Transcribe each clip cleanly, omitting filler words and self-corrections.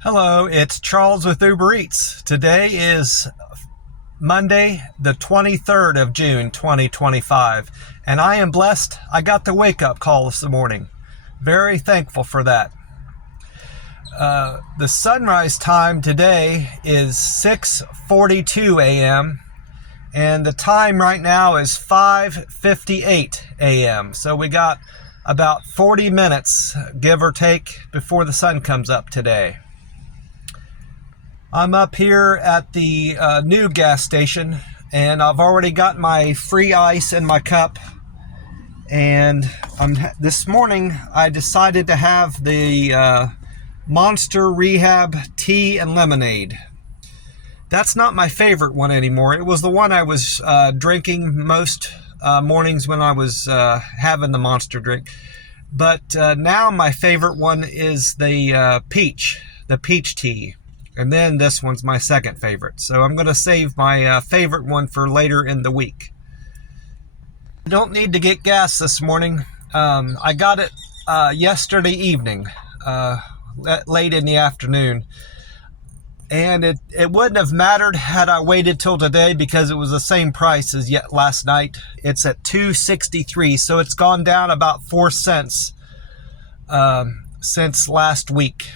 Hello, it's Charles with Uber Eats. Today is Monday, the 23rd of June, 2025, and I am blessed I got the wake-up call this morning. Very thankful for that. The sunrise time today is 6:42 a.m., and the time right now is 5:58 a.m., so we got about 40 minutes, give or take, before the sun comes up today. I'm up here at the new gas station, and I've already got my free ice in my cup. And this morning I decided to have the Monster Rehab tea and lemonade. That's not my favorite one anymore. It was the one I was drinking most mornings when I was having the Monster drink. But now my favorite one is the peach tea. And then this one's my second favorite. So I'm going to save my favorite one for later in the week. I don't need to get gas this morning. I got it yesterday evening, late in the afternoon. And it wouldn't have mattered had I waited till today because it was the same price as yet last night. It's at $2.63, so it's gone down about 4 cents since last week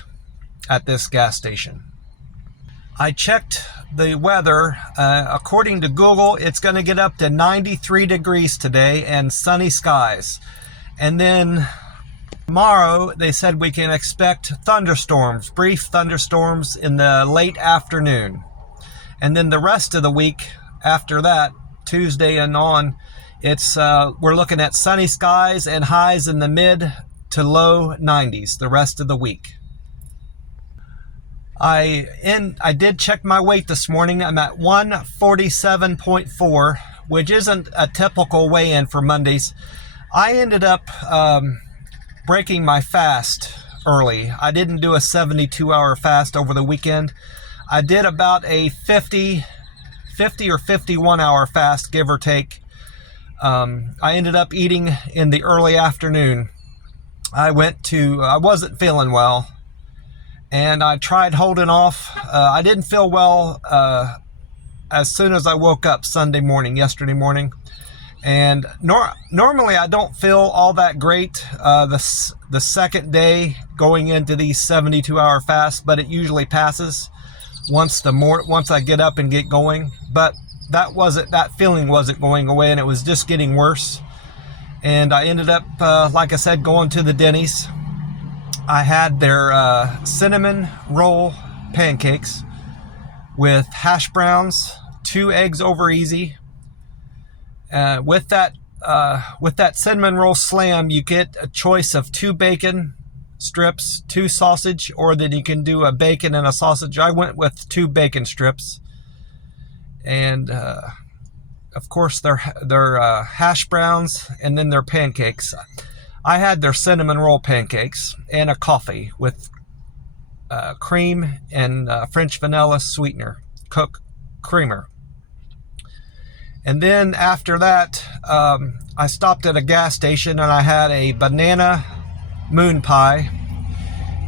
at this gas station. I checked the weather. According to Google, it's going to get up to 93 degrees today and sunny skies. And then tomorrow, they said we can expect thunderstorms, brief thunderstorms in the late afternoon. And then the rest of the week after that, Tuesday and on, we're looking at sunny skies and highs in the mid to low 90s the rest of the week. I did check my weight this morning. I'm at 147.4, which isn't a typical weigh-in for Mondays. I ended up breaking my fast early. I didn't do a 72-hour fast over the weekend. I did about a 50 or 51-hour fast, give or take. I ended up eating in the early afternoon. I wasn't feeling well, and I tried holding off. I didn't feel well as soon as I woke up yesterday morning. And normally I don't feel all that great the second day going into these 72-hour fasts, but it usually passes once I get up and get going. But that feeling wasn't going away, and it was just getting worse. And I ended up, like I said, going to the Dennys. I had their cinnamon roll pancakes with hash browns, 2 eggs over easy. With that cinnamon roll slam, you get a choice of 2 bacon strips, 2 sausage, or then you can do a bacon and a sausage. I went with 2 bacon strips, and of course their hash browns, and then their pancakes. I had their cinnamon roll pancakes and a coffee with cream and French vanilla sweetener, creamer. And then after that, I stopped at a gas station and I had a banana moon pie,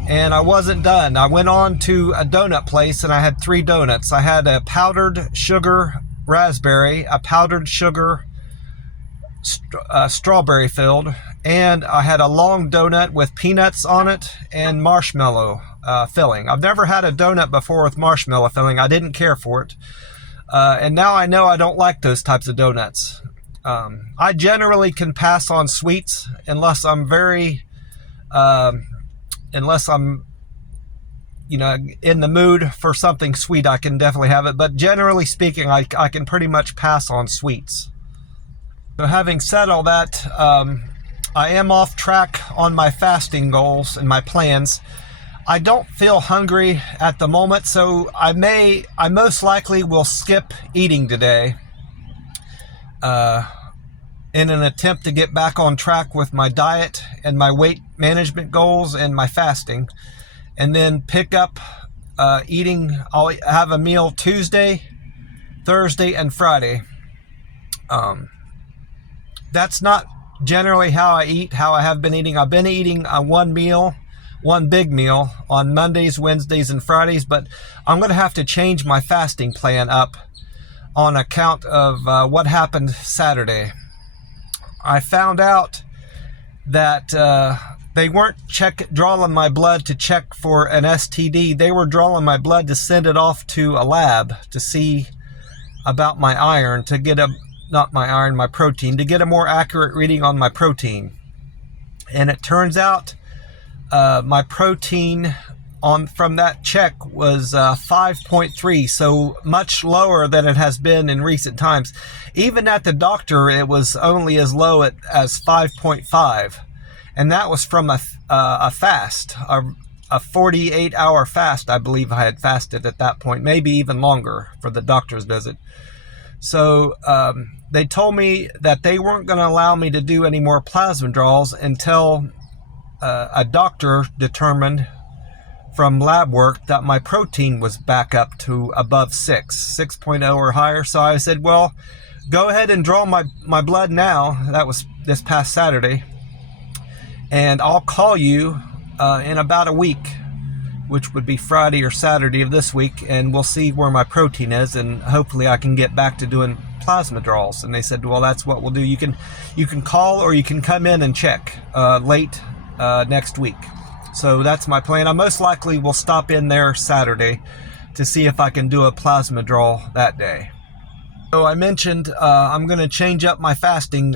and I wasn't done. I went on to a donut place and I had 3 donuts. I had a powdered sugar raspberry, a powdered sugar strawberry filled, and I had a long donut with peanuts on it and marshmallow filling. I've never had a donut before with marshmallow filling. I didn't care for it. And now I know I don't like those types of donuts. I generally can pass on sweets unless I'm in the mood for something sweet. I can definitely have it, but generally speaking, I can pretty much pass on sweets. So having said all that, I am off track on my fasting goals and my plans. I don't feel hungry at the moment, so I most likely will skip eating today in an attempt to get back on track with my diet and my weight management goals and my fasting, and then pick up eating. I'll have a meal Tuesday, Thursday, and Friday. That's not generally how I eat, how I have been eating. I've been eating one meal one big meal on Mondays, Wednesdays, and Fridays, but I'm going to have to change my fasting plan up on account of what happened Saturday. I found out that they weren't drawing my blood to check for an STD. They were drawing my blood to send it off to a lab to see about my iron, to get my protein, to get a more accurate reading on my protein. And it turns out my protein from that check was 5.3, so much lower than it has been in recent times. Even at the doctor, it was only as low as 5.5, and that was from a fast, a 48-hour fast. I believe I had fasted at that point, maybe even longer for the doctor's visit. So they told me that they weren't going to allow me to do any more plasma draws until a doctor determined from lab work that my protein was back up to above 6.0 or higher. So I said, well, go ahead and draw my blood now. That was this past Saturday. And I'll call you in about a week, which would be Friday or Saturday of this week, and we'll see where my protein is, and hopefully I can get back to doing plasma draws. And they said, well, that's what we'll do. You can call, or you can come in and check late next week. So that's my plan. I most likely will stop in there Saturday to see if I can do a plasma draw that day. So I mentioned I'm going to change up my fasting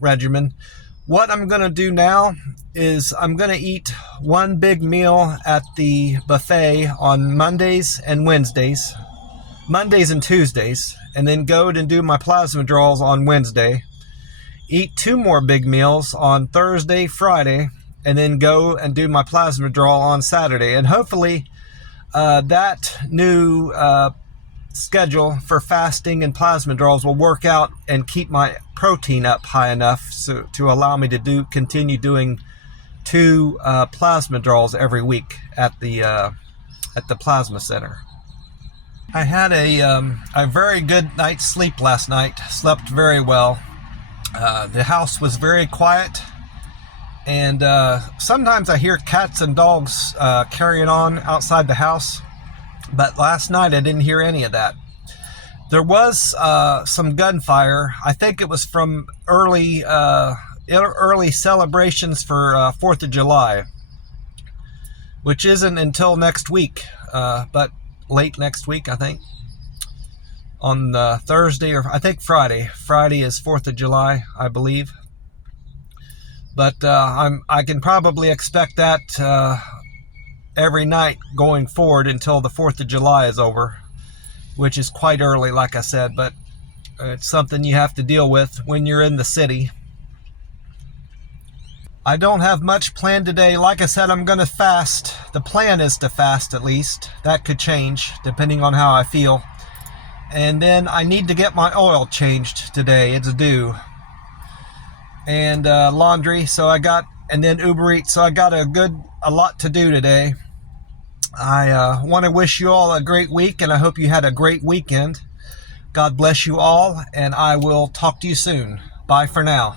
regimen. What I'm going to do now is I'm going to eat one big meal at the buffet on Mondays and Wednesdays, Mondays and Tuesdays, and then go and do my plasma draws on Wednesday. Eat two more big meals on Thursday, Friday, and then go and do my plasma draw on Saturday. And hopefully that new schedule for fasting and plasma draws will work out and keep my protein up high enough to allow me to continue doing two plasma draws every week at the plasma center. I had a very good night's sleep last night. Slept very well. The house was very quiet, and sometimes I hear cats and dogs carrying on outside the house, but last night I didn't hear any of that. There was some gunfire. I think it was from early celebrations for 4th of July, which isn't until next week, but late next week, I think. On Thursday, or I think Friday. Friday is 4th of July, I believe. But I can probably expect that every night going forward until the 4th of July is over, which is quite early, like I said, but it's something you have to deal with when you're in the city. I don't have much planned today. Like I said, I'm going to fast. The plan is to fast, at least. That could change depending on how I feel. And then I need to get my oil changed today. It's due. And laundry, and then Uber Eats. So I got a lot to do today. I want to wish you all a great week, and I hope you had a great weekend. God bless you all, and I will talk to you soon. Bye for now.